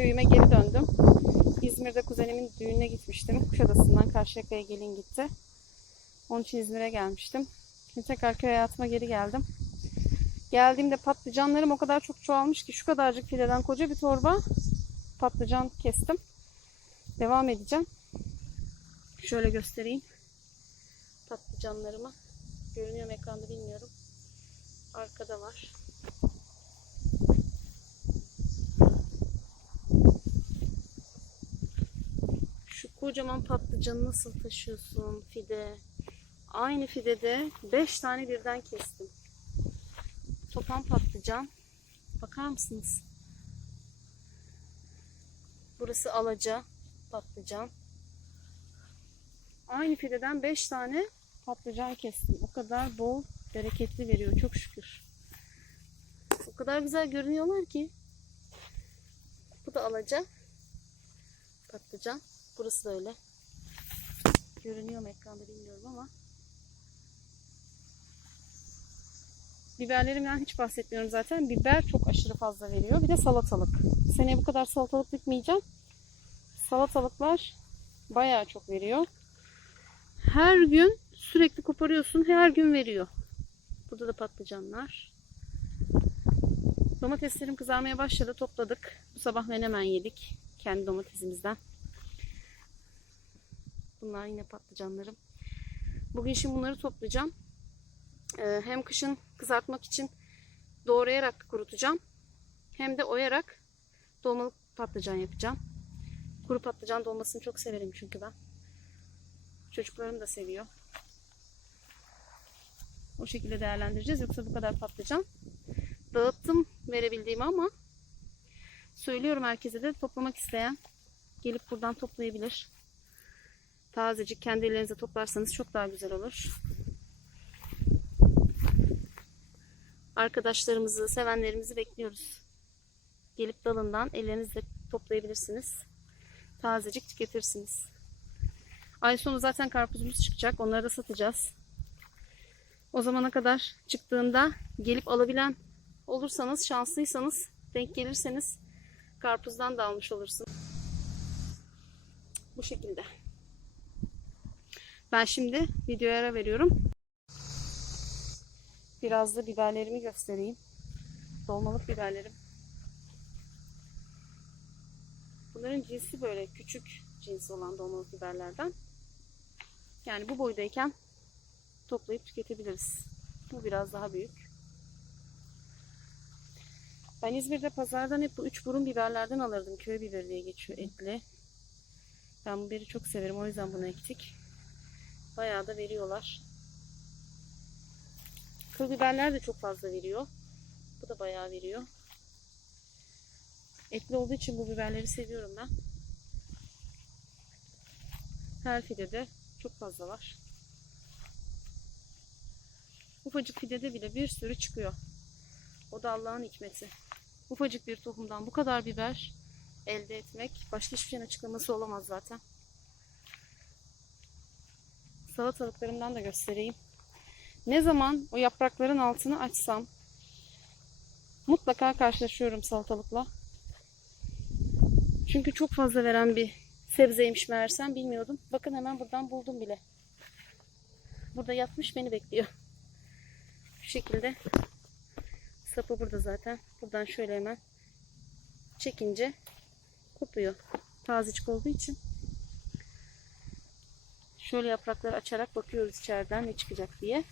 köyüme geri döndüm. İzmir'de kuzenimin düğününe gitmiştim. Kuşadası'ndan Karşıyaka'ya gelin gitti. Onun için İzmir'e gelmiştim. Şimdi tekrar köy hayatıma geri geldim. Geldiğimde patlıcanlarım o kadar çok çoğalmış ki şu kadarcık fileden koca bir torba patlıcan kestim. Devam edeceğim. Şöyle göstereyim patlıcanlarımı. Görünüyor mu ekranda bilmiyorum. Arkada var. Şu kocaman patlıcanı nasıl taşıyorsun fide? Aynı fidede 5 tane birden kestim. Topan patlıcan. Bakar mısınız? Burası alaca patlıcan. Aynı fideden 5 tane patlıcan kestim. O kadar bol, bereketli veriyor çok şükür. O kadar güzel görünüyorlar ki. Bu da alaca patlıcan. Burası da öyle. Görünüyor mu ekranda bilmiyorum ama. Biberlerimden hiç bahsetmiyorum zaten. Biber çok aşırı fazla veriyor. Bir de salatalık. Seneye bu kadar salatalık dikmeyeceğim. Salatalıklar bayağı çok veriyor. Her gün sürekli koparıyorsun. Her gün veriyor. Burada da patlıcanlar. Domateslerim kızarmaya başladı. Topladık. Bu sabah menemen yedik. Kendi domatesimizden. Bunlar yine patlıcanlarım. Bugün şimdi bunları toplayacağım. Ee, hem kışın kızartmak için doğrayarak kurutacağım. Hem de oyarak dolmalık patlıcan yapacağım. Kuru patlıcan dolmasını çok severim çünkü ben. Çocuklarım da seviyor. O şekilde değerlendireceğiz. Yoksa bu kadar patlıcan. Dağıttım verebildiğimi ama söylüyorum herkese de toplamak isteyen gelip buradan toplayabilir. Tazecik kendi ellerinize toplarsanız çok daha güzel olur. Arkadaşlarımızı, sevenlerimizi bekliyoruz. Gelip dalından ellerinizle toplayabilirsiniz. Tazecik tüketirsiniz. Ay sonu zaten karpuzumuz çıkacak. Onları da satacağız. O zamana kadar çıktığında gelip alabilen olursanız, şanslıysanız, denk gelirseniz karpuzdan da almış olursunuz. Bu şekilde. Ben şimdi videoya ara veriyorum. Biraz da biberlerimi göstereyim. Dolmalık biberlerim. Bunların cinsi böyle küçük cinsi olan dolmalık biberlerden. Yani bu boydayken toplayıp tüketebiliriz. Bu biraz daha büyük. Ben İzmir'de pazardan hep bu üç burun biberlerden alırdım. Köy biberi diye geçiyor etli. Ben bu biberi çok severim. O yüzden bunu ektik. Bayağı da veriyorlar. Kıl biberler de çok fazla veriyor. Bu da bayağı veriyor. Etli olduğu için bu biberleri seviyorum ben. Her fidede çok fazla var. Ufacık fidede bile bir sürü çıkıyor. O da Allah'ın hikmeti. Ufacık bir tohumdan bu kadar biber elde etmek başka hiçbir şeyin açıklaması olamaz zaten. Salatalıklarımdan da göstereyim. Ne zaman o yaprakların altını açsam mutlaka karşılaşıyorum salatalıkla. Çünkü çok fazla veren bir sebzeymiş meğersem bilmiyordum. Bakın hemen buradan buldum bile. Burada yatmış beni bekliyor. Şu şekilde. Sapı burada zaten. Buradan şöyle hemen çekince kopuyor. Tazecik olduğu için. Şöyle yaprakları açarak bakıyoruz içeriden ne çıkacak diye.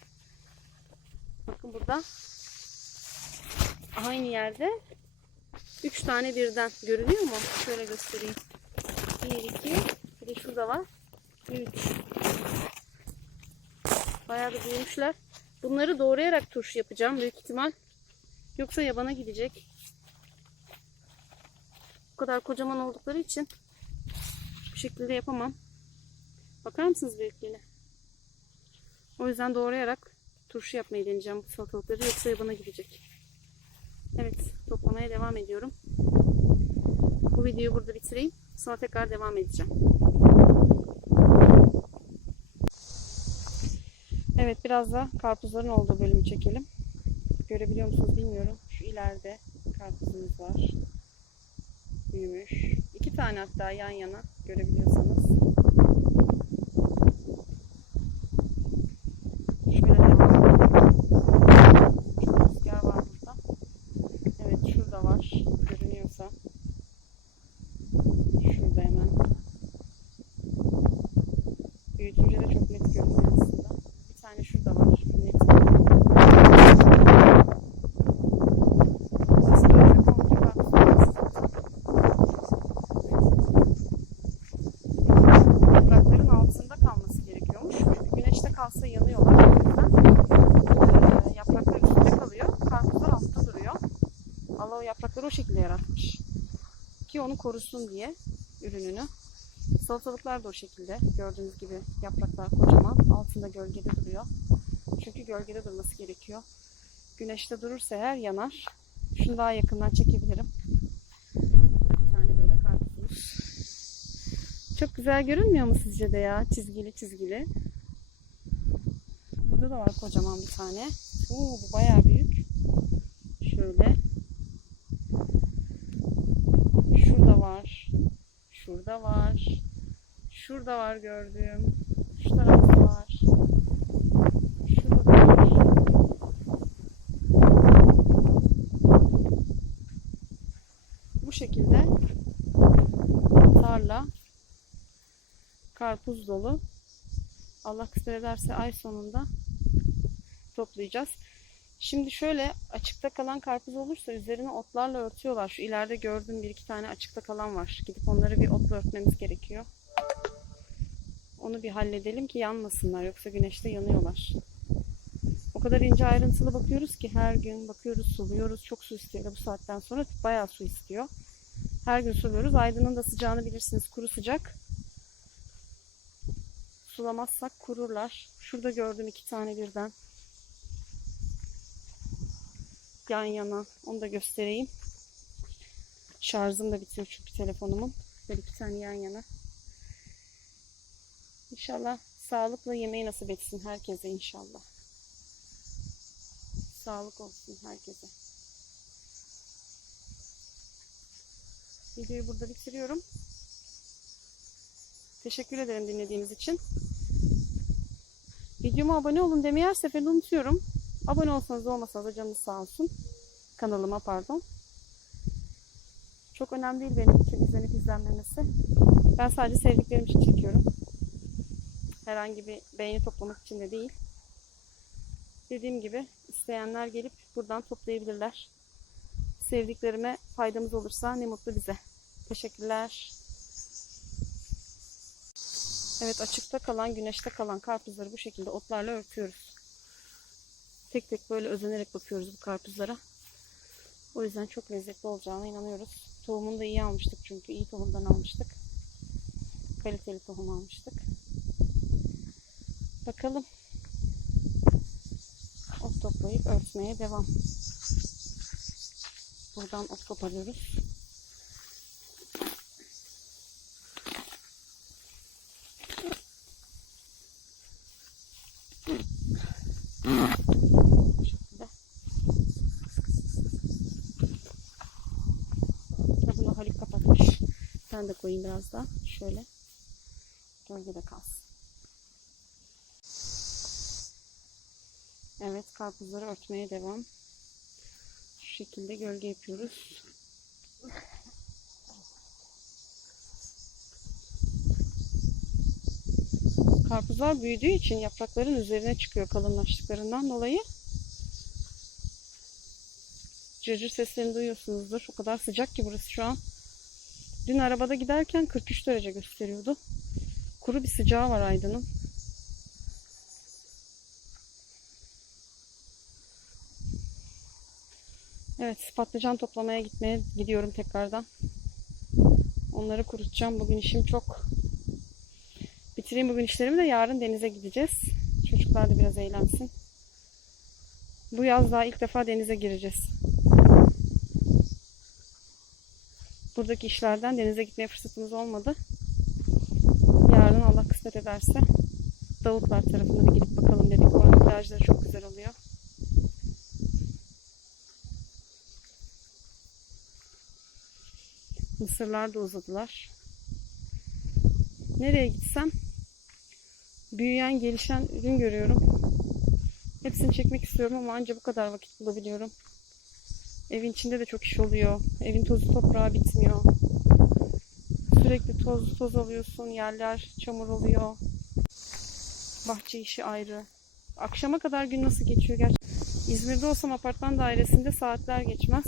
Bakın burada aynı yerde 3 tane birden görünüyor mu? Şöyle göstereyim. 1, 2, bir de şurada var. 3. Bayağı da büyümüşler. Bunları doğrayarak turşu yapacağım büyük ihtimal. Yoksa yabana gidecek. Bu kadar kocaman oldukları için bu şekilde yapamam. Bakar mısınız büyüklüğüne? O yüzden doğrayarak turşu yapmayı deneyeceğim bu salatalıkları. Yoksa yabana gidecek. Evet toplamaya devam ediyorum. Bu videoyu burada bitireyim. Sonra tekrar devam edeceğim. Evet biraz da karpuzların olduğu bölümü çekelim. Görebiliyor musunuz bilmiyorum. Şu ileride karpuzumuz var. büyümüş. İki tane hatta yan yana görebiliyorsanız. Şöyle devam edelim. Çok rüzgar var burada. Evet şurada var. Görünüyorsa. Şurada hemen. Büyütünce de çok net görünüyor aslında. Bir tane şurada var. Net. Burası böyle komple karpuz Yaprakların altında kalması gerekiyormuş. Güneşte kalsa yanıyorlar. O yüzden eee, yapraklar üstte kalıyor. Karpuzlar altta duruyor. Allah o yaprakları o şekilde yaratmış. Ki onu korusun diye ürününü. Salatalıklar da o şekilde. Gördüğünüz gibi yapraklar kocaman. Altında gölgede duruyor. Çünkü gölgede durması gerekiyor. Güneşte durursa eğer yanar. Şunu daha yakından çekebilirim. Bir tane böyle karpuz. Çok güzel görünmüyor mu sizce de ya? Çizgili çizgili. Burada da var kocaman bir tane. Oo, bu bayağı büyük. Şöyle. Şurada var. Şurada var. Şurada var gördüğüm. Şu tarafta var. Şurada da var. Bu şekilde tarla karpuz dolu. Allah kısmet ederse ay sonunda toplayacağız. Şimdi şöyle açıkta kalan karpuz olursa üzerine otlarla örtüyorlar. Şu ileride gördüğüm bir iki tane açıkta kalan var. Gidip onları bir otla örtmemiz gerekiyor. Onu bir halledelim ki yanmasınlar. Yoksa güneşte yanıyorlar. O kadar ince ayrıntılı bakıyoruz ki her gün bakıyoruz, suluyoruz. Çok su istiyor bu saatten sonra. Bayağı su istiyor. Her gün suluyoruz. Aydın'ın da sıcağını bilirsiniz. Kuru sıcak. Sulamazsak kururlar. Şurada gördüm iki tane birden. Yan yana. Onu da göstereyim. Şarjım da bitiyor çünkü telefonumun. Böyle iki tane yan yana. İnşallah sağlıkla yemeği nasip etsin herkese inşallah. Sağlık olsun herkese. Videoyu burada bitiriyorum. Teşekkür ederim dinlediğiniz için. Videoma abone olun demeyi her seferinde unutuyorum. Abone olsanız olmasanız da canınız sağ olsun. Kanalıma pardon. Çok önemli değil benim için izlenip izlenmemesi. Ben sadece sevdiklerim için çekiyorum. Herhangi bir beğeni toplamak için de değil. Dediğim gibi isteyenler gelip buradan toplayabilirler. Sevdiklerime faydamız olursa ne mutlu bize. Teşekkürler. Evet açıkta kalan, güneşte kalan karpuzları bu şekilde otlarla örtüyoruz. Tek tek böyle özenerek bakıyoruz bu karpuzlara. O yüzden çok lezzetli olacağına inanıyoruz. Tohumunu da iyi almıştık çünkü iyi tohumdan almıştık. Kaliteli tohum almıştık. Bakalım. Ot toplayıp örtmeye devam. Buradan ot koparıyoruz. Bu şekilde. Ha, Bunu Haluk kapatmış. Ben de koyayım biraz daha. Şöyle. Gölgede kalsın. Evet karpuzları örtmeye devam. Şu şekilde gölge yapıyoruz. Karpuzlar büyüdüğü için yaprakların üzerine çıkıyor kalınlaştıklarından dolayı. Cırcır seslerini duyuyorsunuzdur. O kadar sıcak ki burası şu an. Dün arabada giderken 43 derece gösteriyordu. Kuru bir sıcağı var Aydın'ın. Evet, patlıcan toplamaya gitmeye gidiyorum tekrardan. Onları kurutacağım. Bugün işim çok. Bitireyim bugün işlerimi de yarın denize gideceğiz. Çocuklar da biraz eğlensin. Bu yaz daha ilk defa denize gireceğiz. Buradaki işlerden denize gitmeye fırsatımız olmadı. Yarın Allah kısmet ederse Davutlar tarafına da gidip bakalım dedik. Oranın plajları çok güzel oluyor. Mısırlar da uzadılar. Nereye gitsem büyüyen, gelişen ürün görüyorum. Hepsini çekmek istiyorum ama ancak bu kadar vakit bulabiliyorum. Evin içinde de çok iş oluyor. Evin tozu toprağı bitmiyor. Sürekli toz toz alıyorsun. Yerler çamur oluyor. Bahçe işi ayrı. Akşama kadar gün nasıl geçiyor gerçekten. İzmir'de olsam apartman dairesinde saatler geçmez.